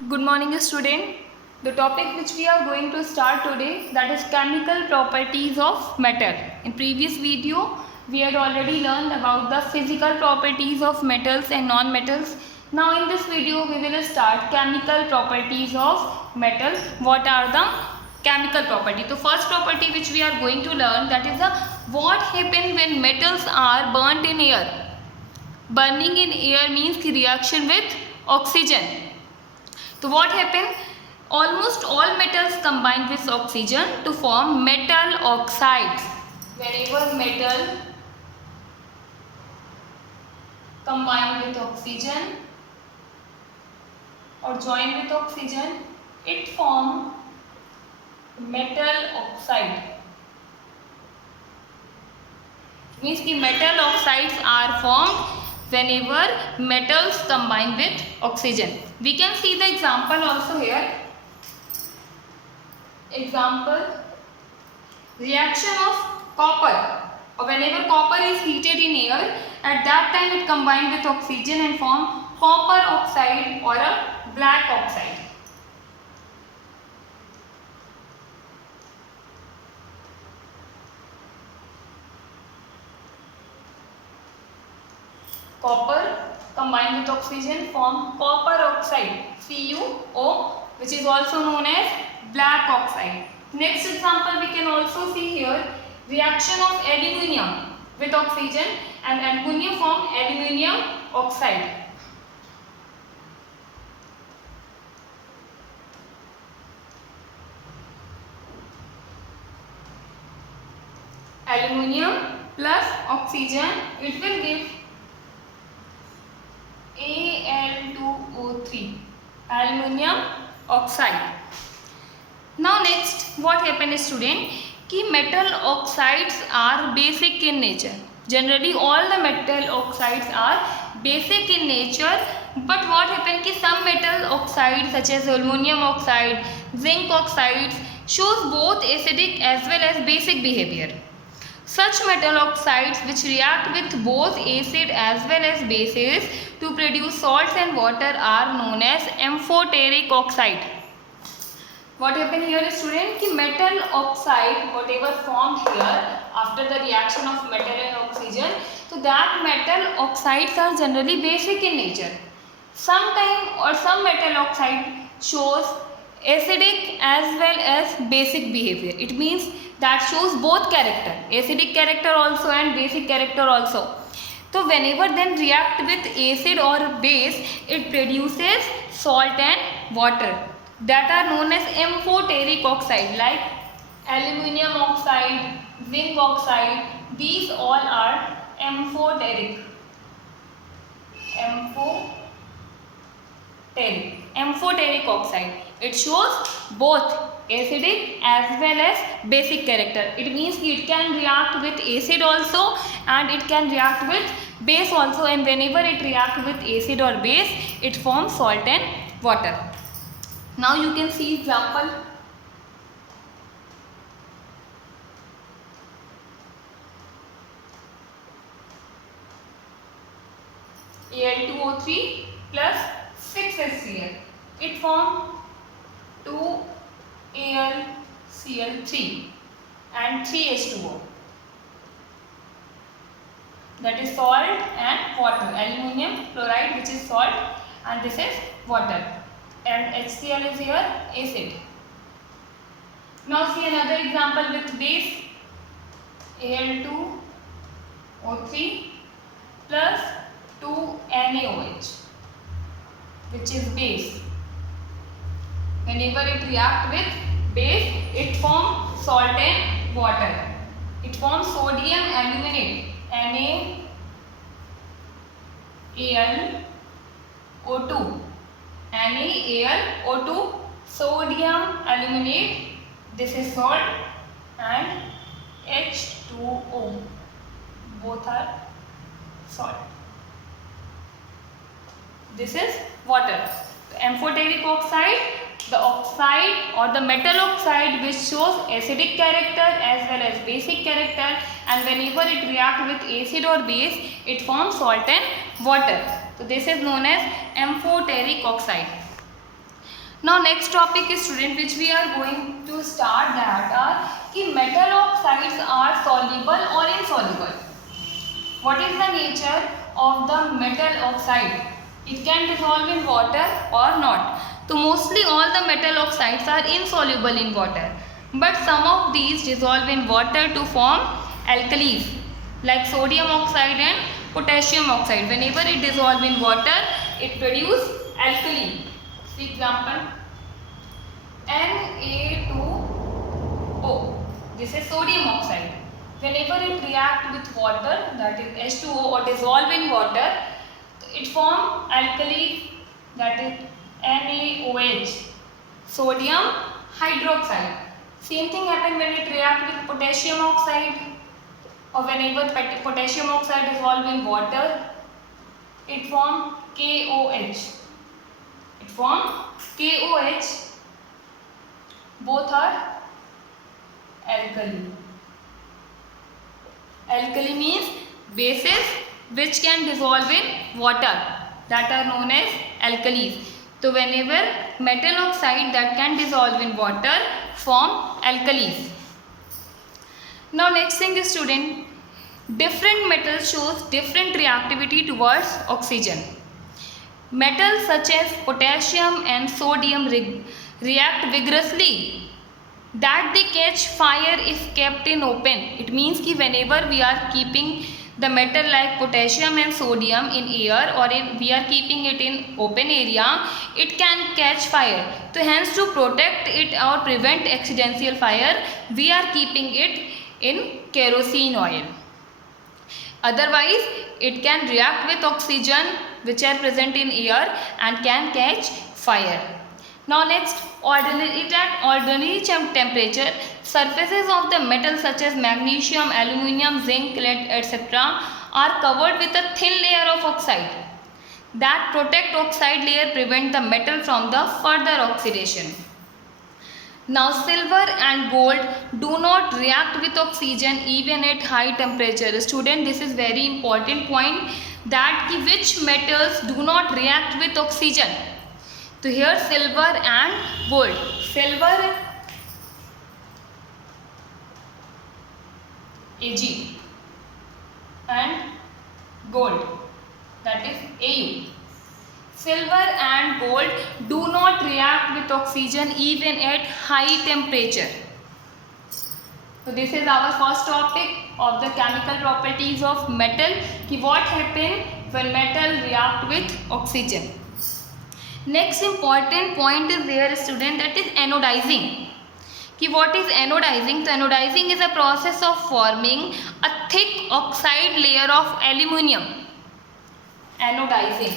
Good morning, student. The topic which we are going to start today, that is chemical properties of metal. In previous video, we had already learned about the physical properties of metals and non-metals. Now in this video, we will start chemical properties of metals. What are the chemical property? The first property which we are going to learn, that is what happens when metals are burnt in air. Burning in air means reaction with oxygen. So what happens? Almost all metals combine with oxygen to form metal oxides. Whenever metal combine with oxygen or join with oxygen, it forms metal oxide. Means the metal oxides are formed whenever metals combine with oxygen. We can see the example also here. Example, reaction of copper. Or whenever copper is heated in air, at that time it combines with oxygen and form copper oxide or a black oxide. Copper combined with oxygen form copper oxide, CuO, which is also known as black oxide. Next example we can also see here, reaction of aluminium with oxygen and aluminium form aluminium oxide. Aluminium plus oxygen, it will give Al2O3, aluminium oxide. Now next what happens student, कि metal oxides are basic in nature. Generally all the metal oxides are basic in nature, but what happens कि some metal oxides such as aluminum oxide, zinc oxides shows both acidic as well as basic behavior. Such metal oxides which react with both acid as well as bases to produce salts and water are known as amphoteric oxide. What happened here student, कि metal oxide whatever formed here after the reaction of metal and oxygen, so that metal oxides are generally basic in nature. Sometime or some metal oxide shows acidic as well as basic behavior. It means that shows both character, acidic character also and basic character also. So whenever then react with acid or base, it produces salt and water that are known as amphoteric oxide, like aluminium oxide, zinc oxide. These all are amphoteric. Amphoteric oxide. It shows both acidic as well as basic character. It means it can react with acid also and it can react with base also, and whenever it reacts with acid or base, it forms salt and water. Now you can see example. Al2O3 plus 6HCl. It forms 2AlCl3 and 3H2O. That is salt and water. Aluminium chloride, which is salt, and this is water. And HCl is here acid. Now see another example with base. Al2O3 plus 2NaOH, which is base. Whenever it reacts with base, it forms salt and water. It forms sodium aluminate, NaAlO2. NaAlO2, sodium aluminate, this is salt, and H2O, both are salt. This is water. The amphoteric oxide, the oxide or the metal oxide which shows acidic character as well as basic character, and whenever it reacts with acid or base, it forms salt and water. So this is known as amphoteric oxide. Now next topic is student which we are going to start that are कि metal oxides are soluble or insoluble. What is the nature of the metal oxide? It can dissolve in water or not. So mostly all the metal oxides are insoluble in water, but some of these dissolve in water to form alkalis like sodium oxide and potassium oxide. Whenever it dissolves in water, it produces alkali. For example, Na2O. This is sodium oxide. Whenever it reacts with water, that is H2O, or dissolve in water, it forms alkali, that is NaOH, sodium hydroxide. Same thing happens when it reacts with potassium oxide, or whenever potassium oxide dissolve in water, it forms KOH. It forms KOH. Both are alkali. Alkali means bases which can dissolve in water, that are known as alkalis. So whenever metal oxide that can dissolve in water form alkalis. Now next thing is student, different metals shows different reactivity towards oxygen. Metals such as potassium and sodium react vigorously, that they catch fire if kept in open. It means कि whenever we are keeping the metal like potassium and sodium in air, or we are keeping it in open area, it can catch fire. So hence to protect it or prevent accidental fire, we are keeping it in kerosene oil. Otherwise it can react with oxygen which are present in air and can catch fire. Now next, at ordinary temperature, surfaces of the metals such as magnesium, aluminium, zinc, lead, etc. are covered with a thin layer of oxide. That protect oxide layer prevent the metal from the further oxidation. Now silver and gold do not react with oxygen even at high temperature. Student, this is very important point, that which metals do not react with oxygen. So here silver and gold. Silver Ag and gold, that is Au. Silver and gold do not react with oxygen even at high temperature. So this is our first topic of the chemical properties of metal. What happens when metal react with oxygen? Next important point is there, student, that is anodizing. What is anodizing? So anodizing is a process of forming a thick oxide layer of aluminium. Anodizing.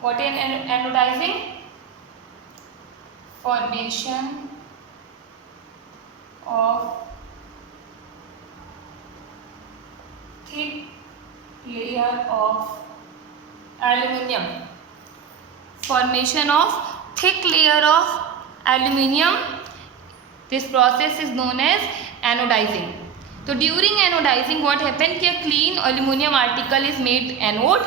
What is anodizing? Formation of thick layer of aluminium. Formation of thick layer of aluminium. This process is known as anodizing. So during anodizing, what happens? A clean aluminium particle is made anode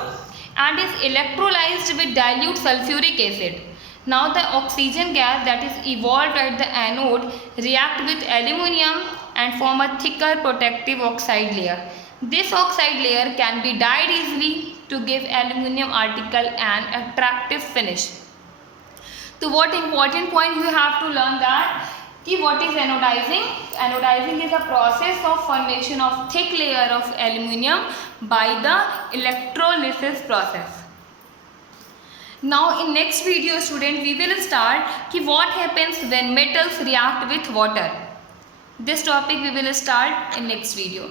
and is electrolyzed with dilute sulfuric acid. Now the oxygen gas that is evolved at the anode react with aluminium and form a thicker protective oxide layer. This oxide layer can be dyed easily to give aluminium article an attractive finish. So what important point you have to learn that what is anodizing? Anodizing is a process of formation of thick layer of aluminium by the electrolysis process. Now in next video, student, we will start what happens when metals react with water. This topic we will start in next video.